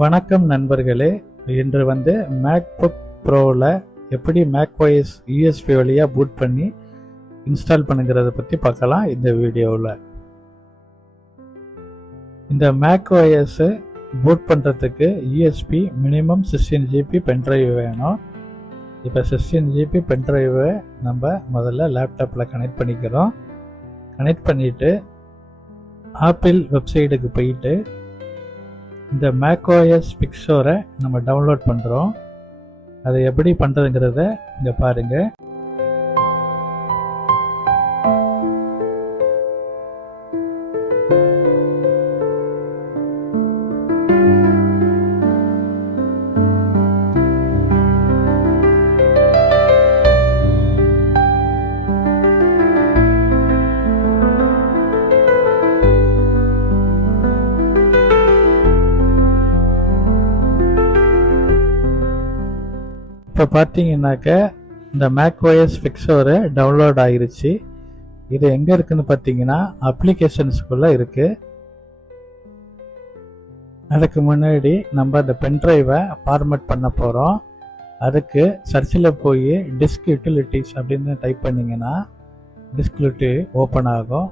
வணக்கம் நண்பர்களே. இன்று மேக்புக் ப்ரோவில் எப்படி macOS USB வழியாக பூட் பண்ணி இன்ஸ்டால் பண்ணுங்கிறத பற்றி பார்க்கலாம் இந்த வீடியோவில். இந்த macOS பூட் பண்ணுறதுக்கு USB மினிமம் 16 GB பென்ட்ரைவ் வேணும். இப்போ 16 GB பென்ட்ரைவை நம்ம முதல்ல லேப்டாப்பில் கனெக்ட் பண்ணிக்கிறோம். கனெக்ட் பண்ணிவிட்டு ஆப்பிள் வெப்சைட்டுக்கு போயிட்டு இந்த macOS Big Sur நம்ம டவுன்லோட் பண்ணுறோம். அதை எப்படி பண்ணுறதுங்கிறத இங்கே பாருங்கள். இப்போ பார்த்தீங்கன்னாக்க இந்த macOS Big Sur டவுன்லோட் ஆகிருச்சு. இது எங்கே இருக்குதுன்னு பார்த்தீங்கன்னா அப்ளிகேஷன்ஸ்குள்ளே இருக்குது. அதுக்கு முன்னாடி நம்ம அந்த பென்ட்ரைவை ஃபார்மேட் பண்ண போகிறோம். அதுக்கு சர்ச்சில் போய் டிஸ்க் யூட்டிலிட்டிஸ் அப்படின்னு டைப் பண்ணிங்கன்னா டிஸ்க் யூட்டிலிட்டி ஓப்பன் ஆகும்.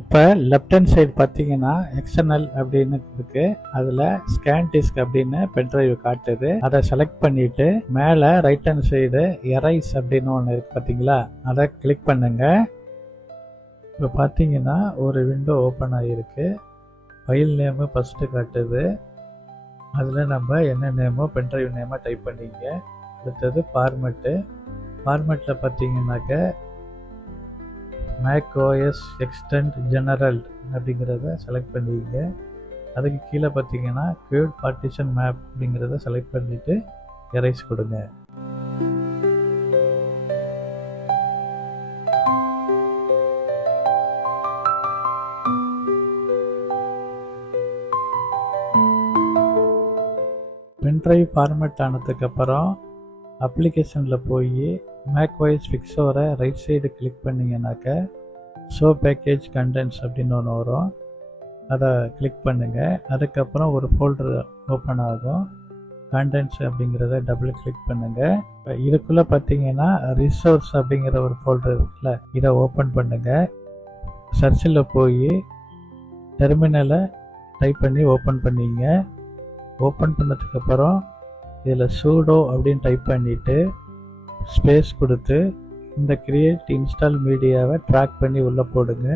இப்போ லெஃப்ட் ஹேண்ட் சைடு பார்த்தீங்கன்னா எக்ஸ்டர்னல் அப்படின்னு இருக்குது. அதில் ஸ்கேன் டிஸ்க் அப்படின்னு பென்ட்ரைவ் காட்டுது. அதை செலக்ட் பண்ணிவிட்டு மேலே ரைட் ஹேண்ட் சைடு எரைஸ் அப்படின்னு ஒன்று இருக்குது பார்த்தீங்களா, அதை கிளிக் பண்ணுங்க. இப்போ பார்த்தீங்கன்னா ஒரு விண்டோ ஓப்பன் ஆகிருக்கு. ஃபைல் நேமு ஃபஸ்ட்டு காட்டுது. அதில் நம்ம என்ன நேமோ பென்ட்ரைவ் நேமோ டைப் பண்ணிங்க. அடுத்தது ஃபார்மேட்டில் பார்த்தீங்கன்னாக்க macOS Extend General அப்படிங்கிறத செலக்ட் பண்ணிங்க. அதுக்கு கீழே பார்த்தீங்கன்னா Quad Partition Map அப்படிங்கிறத செலக்ட் பண்ணிவிட்டு எரைஸ் கொடுங்க. பென்ட்ரைவ் ஃபார்மேட் ஆனதுக்கப்புறம் அப்ளிகேஷனில் போய் macOS Big Sur right side click பண்ணிங்கனாக்க ஷோ பேக்கேஜ் கண்டென்ட்ஸ் அப்படின்னு ஒன்று வரும். அதை கிளிக் பண்ணுங்கள். அதுக்கப்புறம் ஒரு ஃபோல்டர் ஓப்பன் ஆகும். கண்டென்ட்ஸ் அப்படிங்கிறத டபுள் கிளிக் பண்ணுங்கள். இதுக்குள்ளே பார்த்தீங்கன்னா ரிசோர்ஸ் அப்படிங்கிற ஒரு ஃபோல்டர் இருக்குல்ல, இதை ஓப்பன் பண்ணுங்கள். சர்ச்சில் போய் டெர்மினலை டைப் பண்ணி ஓப்பன் பண்ணிங்க. ஓப்பன் பண்ணதுக்கப்புறம் இதில் sudo அப்படின்னு டைப் பண்ணிவிட்டு ஸ்பேஸ் கொடுத்து இந்த கிரியேட் இன்ஸ்டால் மீடியாவை ட்ராக் பண்ணி உள்ளே போடுங்க.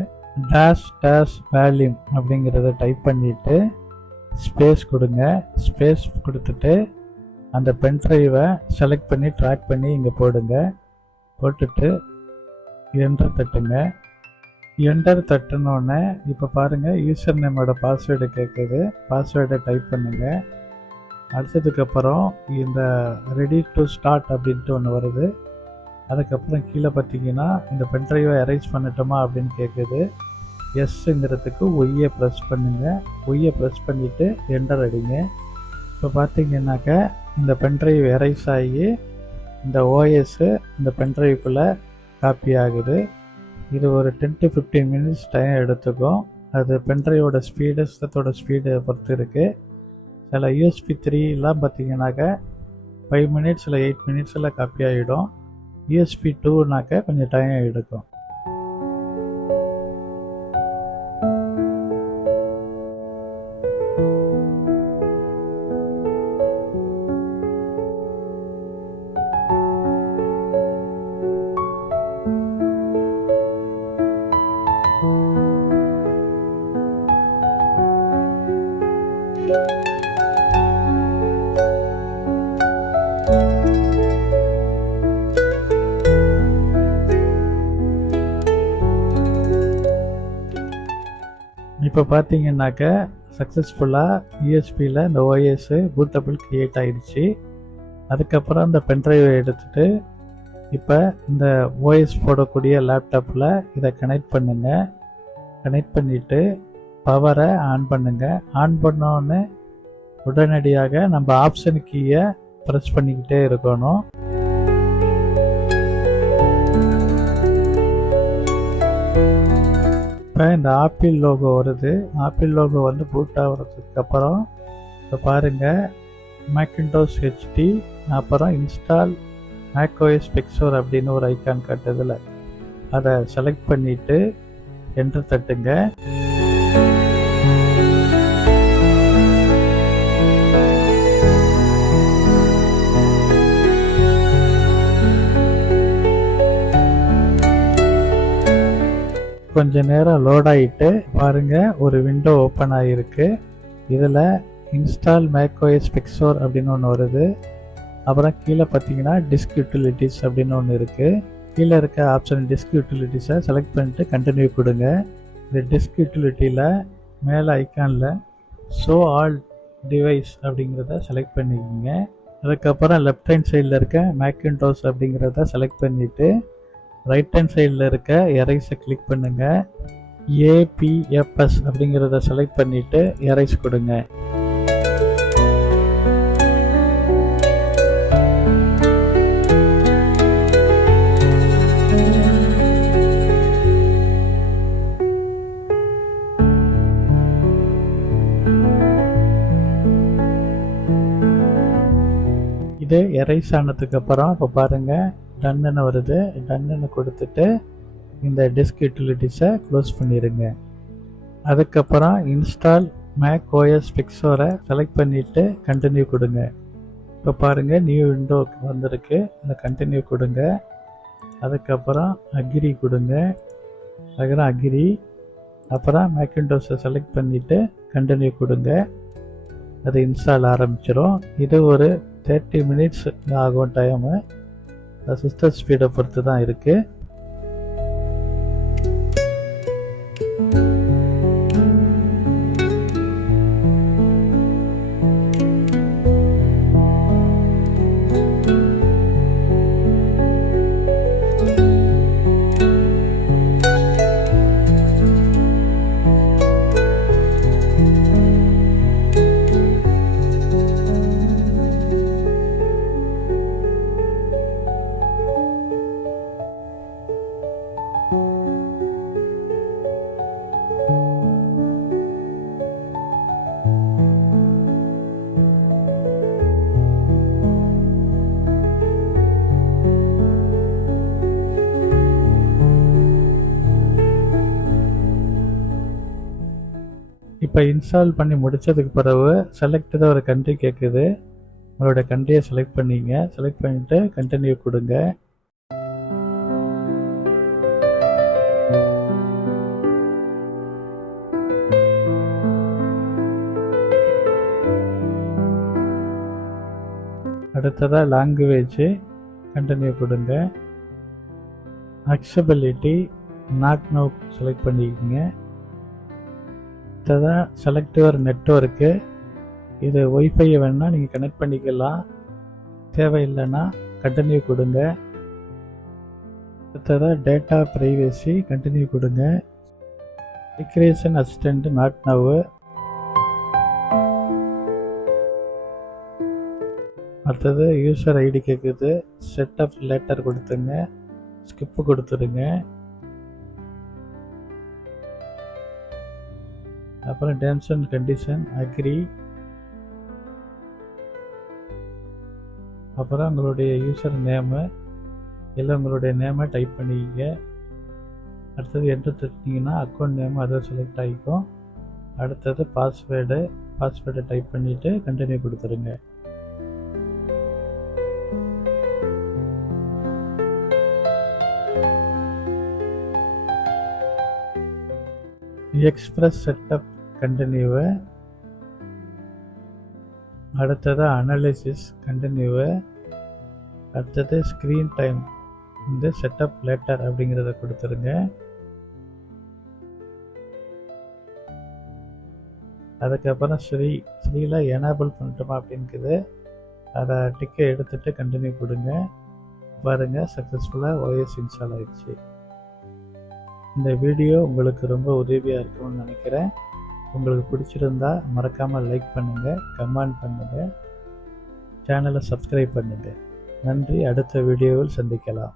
டேஷ் வேல்யூம் அப்படிங்கிறத டைப் பண்ணிவிட்டு ஸ்பேஸ் கொடுங்க. ஸ்பேஸ் கொடுத்துட்டு அந்த பென்ட்ரைவை செலக்ட் பண்ணி ட்ராக் பண்ணி இங்கே போடுங்க. போட்டுட்டு என்டர் தட்டுங்க. என்டர் தட்டினோடனே இப்போ பாருங்கள் யூசர் நேமோட பாஸ்வேர்டு கேட்குது. பாஸ்வேர்டை டைப் பண்ணுங்கள். அடுத்ததுக்கப்புறம் இந்த ரெடி டு ஸ்டார்ட் அப்படின்ட்டு ஒன்று வருது. அதுக்கப்புறம் கீழே பார்த்தீங்கன்னா இந்த பென்ட்ரைவை எரைஸ் பண்ணட்டோமா அப்படின்னு கேட்குது. எஸ்ஸுங்கிறதுக்கு ஒய்யை ப்ரெஸ் பண்ணுங்கள். ஒய்யை ப்ரெஸ் பண்ணிவிட்டு என்டர் அடிங்க. இப்போ பார்த்தீங்கன்னாக்க இந்த பென்ட்ரைவ் எரைஸ் ஆகி இந்த ஓஎஸ்ஸு இந்த பென்ட்ரைவுக்குள்ளே காப்பி ஆகுது. இது ஒரு 10 to 15 minutes டைம் எடுத்துக்கும். அது பென்ட்ரைவோட ஸ்பீடு சிஸ்டத்தோட ஸ்பீடை பொறுத்து இருக்குது. சில USB 3 பார்த்தீங்கன்னாக்க 5 minutes இல்லை 8 minutes காப்பி ஆகிடும். USB 2 கொஞ்சம் டைம் எடுக்கும். இப்போ பார்த்தீங்கன்னாக்க சக்ஸஸ்ஃபுல்லாக யூஎஸ்பியில் இந்த ஓஎஸ் பூட்டபிள் க்ரியேட் ஆகிடுச்சு. அதுக்கப்புறம் இந்த பென்ட்ரைவை எடுத்துகிட்டு இப்போ இந்த ஓஎஸ் போடக்கூடிய லேப்டாப்பில் இதை கனெக்ட் பண்ணுங்கள். கனெக்ட் பண்ணிவிட்டு பவரை ஆன் பண்ணுங்கள். ஆன் பண்ணோன்னு உடனடியாக நம்ம ஆப்ஷன் கீயை ப்ரெஸ் பண்ணிக்கிட்டே இருக்கணும். இப்போ இந்த ஆப்பிள் லோகோ வருது. ஆப்பிள் லோகோ பூட் ஆகிறதுக்கு அப்புறம் இப்போ பாருங்கள், மேக்கின்டாஷ் ஹெச்டி அப்புறம் இன்ஸ்டால் மேக்ஓஎஸ் பிக்சோர் அப்படின்னு ஒரு ஐக்கான் காட்டுதில்ல, அதை செலக்ட் பண்ணிவிட்டு என்டர் தட்டுங்க. கொஞ்ச நேரம் லோட் ஆகிட்டு பாருங்கள், ஒரு விண்டோ ஓப்பன் ஆகிருக்கு. இதில் இன்ஸ்டால் மேக்ஓஎஸ் பிக்சோர் அப்படின்னு ஒன்று வருது. அப்புறம் கீழே பார்த்தீங்கன்னா டிஸ்க் யூட்டிலிட்டிஸ் அப்படின்னு ஒன்று இருக்குது. கீழே இருக்க ஆப்ஷன் டிஸ்க் யூட்டிலிட்டிஸை செலக்ட் பண்ணிட்டு கண்டினியூ கொடுங்க. இந்த டிஸ்க் யூட்டிலிட்டியில் மேலே ஐக்கானில் ஷோ ஆல் டிவைஸ் அப்படிங்கிறத செலக்ட் பண்ணிக்கோங்க. அதுக்கப்புறம் லெஃப்ட் ஹேண்ட் சைடில் இருக்க மேக்கின்டாஷ் அப்படிங்கிறத செலக்ட் பண்ணிவிட்டு ரைட் ஹேண்ட் சைடில் இருக்க எரைஸை கிளிக் பண்ணுங்கள். APFS அப்படிங்கிறத செலக்ட் பண்ணிவிட்டு எரைஸ் கொடுங்க. இது எரைஸ் ஆனதுக்கப்புறம் இப்போ பாருங்கள், டன்னு வருது. டன்னு கொடுத்துட்டு இந்த டிஸ்க் யூட்டிலிட்டிஸை க்ளோஸ் பண்ணிடுங்க. அதுக்கப்புறம் இன்ஸ்டால் மேக்ஓஎஸ் பிக்சோரை செலக்ட் பண்ணிவிட்டு கண்டினியூ கொடுங்க. இப்போ பாருங்கள், நியூ விண்டோ வந்திருக்கு. இந்த கண்டினியூ கொடுங்க. அதுக்கப்புறம் அக்ரி கொடுங்க. அதுக்கப்புறம் அக்ரி, அப்புறம் மேக்கின்டாஷை செலக்ட் பண்ணிவிட்டு கண்டினியூ கொடுங்க. அது இன்ஸ்டால் ஆரம்பிச்சிடும். இது ஒரு 30 மினிட்ஸ் ஆகும் டைமு. சிஸ்டம் ஸ்பீடை பொறுத்து தான் இருக்குது. இப்போ இன்ஸ்டால் பண்ணி முடித்ததுக்கு பிறகு செலக்ட் ஒரு கண்ட்ரி கேட்குது. உங்களோட கண்ட்ரியை செலக்ட் பண்ணிங்க. செலக்ட் பண்ணிவிட்டு கண்டினியூ கொடுங்க. அடுத்ததாக லாங்குவேஜ் கண்டினியூ கொடுங்க. அக்சபிலிட்டி நாட் நோ செலக்ட் பண்ணிக்கோங்க. அடுத்ததாக செலக்ட் யுவர் நெட்வொர்க்கு. இது ஒய்ஃபையை வேணால் நீங்கள் கனெக்ட் பண்ணிக்கலாம், தேவையில்லைன்னா கண்டினியூ கொடுங்க. அடுத்ததாக டேட்டா ப்ரைவேசி கண்டினியூ கொடுங்க. Migration assistant not now. அடுத்தது யூசர் ஐடி கேட்குது, செட்டப் லேட்டர் கொடுத்துங்க, ஸ்கிப்பு கொடுத்துருங்க. அப்புறம் டேர்ம்ஸ் அண்ட் கண்டிஷன் அக்ரி. அப்புறம் உங்களுடைய யூசர் நேமு இல்லை உங்களுடைய நேமை டைப் பண்ணிக்கிங்க. அடுத்தது என்டர் தட்டினீங்கன்னா அக்கௌண்ட் நேமு அதை செலக்ட் ஆகிக்கும். அடுத்தது பாஸ்வேர்டை டைப் பண்ணிவிட்டு கண்டினியூ கொடுத்துருங்க. Express setup continue. அடுத்தது அனாலிசிஸ் கண்டினியூவு. அடுத்தது ஸ்க்ரீன் டைம் இந்த செட்டப் லேட்டர் அப்படிங்கிறத கொடுத்துருங்க. அதுக்கப்புறம் ஸ்ரீல எனேபிள் பண்ணிட்டோமா அப்படின்னுக்குது, அதை டிக்கை எடுத்துகிட்டு கண்டினியூ கொடுங்க. பாருங்கள், சக்ஸஸ்ஃபுல்லாக OS இன்ஸ்டால் ஆயிடுச்சு. இந்த வீடியோ உங்களுக்கு ரொம்ப உதவியாக இருக்கும்னு நினைக்கிறேன். உங்களுக்கு பிடிச்சிருந்தா மறக்காமல் லைக் பண்ணுங்கள், கமெண்ட் பண்ணுங்கள், சேனலை சப்ஸ்கிரைப் பண்ணுங்கள். நன்றி. அடுத்த வீடியோவில் சந்திக்கலாம்.